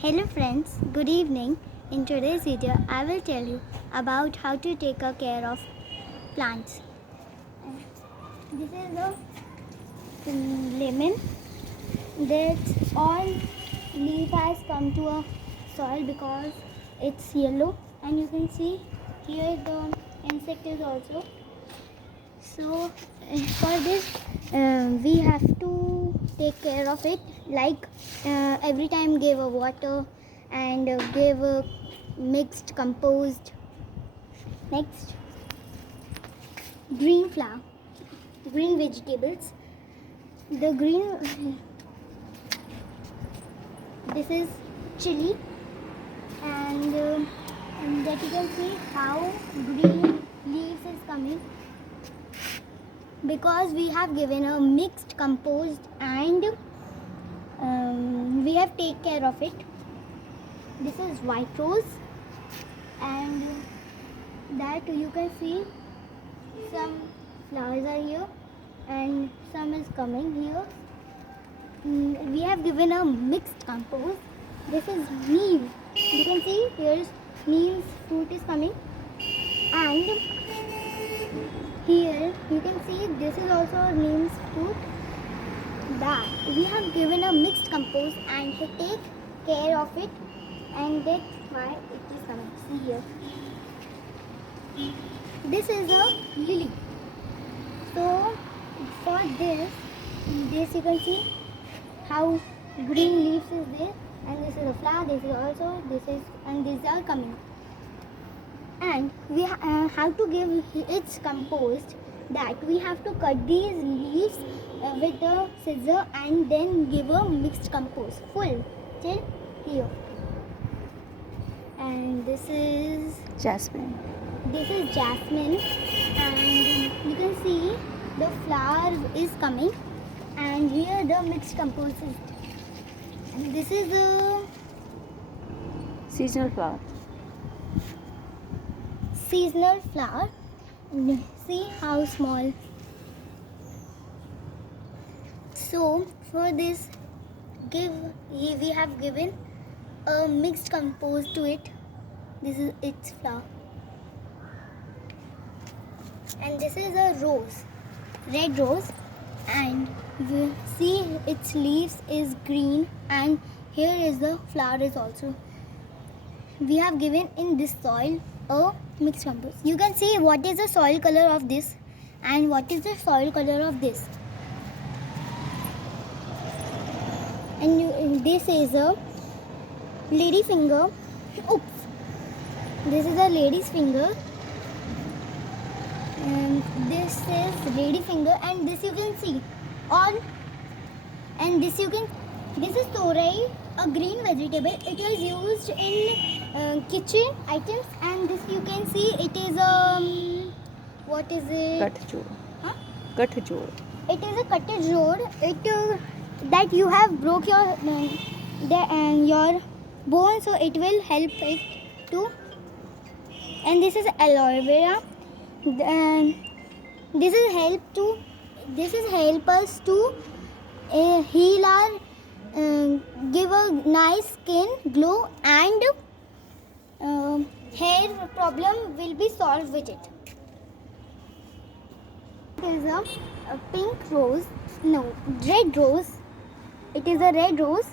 Hello friends, good evening. In today's video, I will tell you about how to take care of plants. This is a lemon. That's all leaf has come to a soil because it's yellow, and you can see here the insect is also. So for this, we have to take care of it. Like every time, give a water and give a mixed compost. Next, green flower, green vegetables. The green, this is chili, and that you can see how green leaves is coming because we have given a mixed compost and we have take care of it. This is white rose, and that you can see some flowers are here and some is coming here. We have given a mixed compost. This is neem. You can see here is neem's fruit is coming, and here you can see this is also neem's fruit. That we have given a mixed compost and to take care of it, and that's why it is coming. See here. This is a lily. So for this you can see how green leaves is there, and this is a flower. This is also and these are coming. And we have to give its compost. That we have to cut these leaves with the scissor and then give a mixed compost full till here. And this is Jasmine. This is jasmine, and you can see the flower is coming, and here the mixed compost is. And this is the Seasonal flower. seasonal flower. See how small. So for this, we have given a mixed compost to it. This is its flower, and this is a rose, red rose, and we see its leaves is green, and here is the flower is also. We have given in this soil a mixed compost. You can see what is the soil color of this and what is the soil color of this. And this is a lady finger. Oops. This is a lady's finger. And this is lady finger, and this you can see all. And this is torai, a green vegetable. It is used in kitchen items, and this you can see it is what is it? Gathjod. Huh? Gathjod. It is a cottage road. That you have broke your your bone, so it will help it to. And this is aloe vera. And this is help us to heal our give a nice skin glow, and hair problem will be solved with it. It is a pink rose, no, red rose. It is a red rose,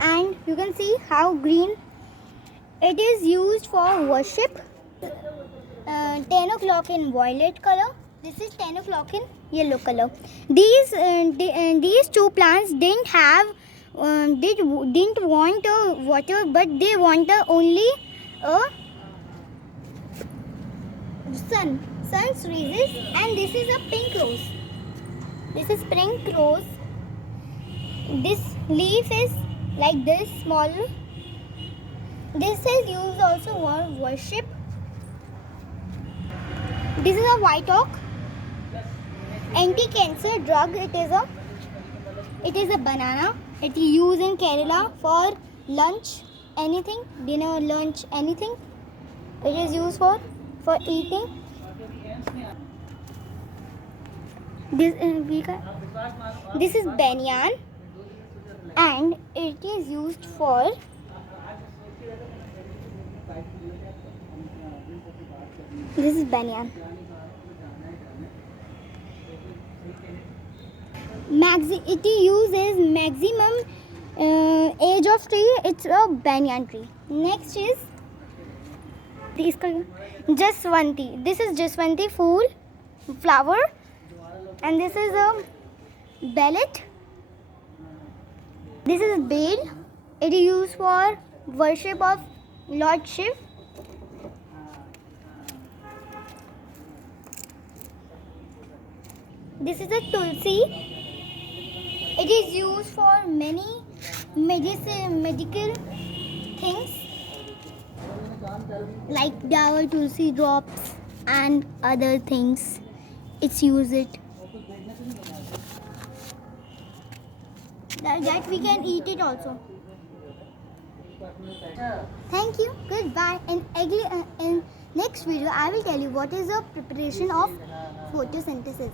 and you can see how green. It is used for worship. 10 o'clock in violet color. This is 10 o'clock in yellow color. These two plants didn't want water, but they want only sun's rays. And this is a pink rose. This is pink rose. This leaf is like this small. This is used also for worship. This is a white oak, anti-cancer drug. It is a banana. It is used in Kerala for lunch, anything, dinner, lunch, anything. It is used for eating. This is banyan, and it is used for This is banyan. It uses maximum age of tree. It's a banyan tree. Next is Jaswanti. This is Jaswanti flower, and this is a bellet. This is bale. It is used for worship of Lord Shiv. This is a tulsi. It is used for many medical things like dawar, tulsi drops, and other things. It's used it. That we can eat it also. Thank you. Goodbye. In next video, I will tell you what is the preparation of photosynthesis.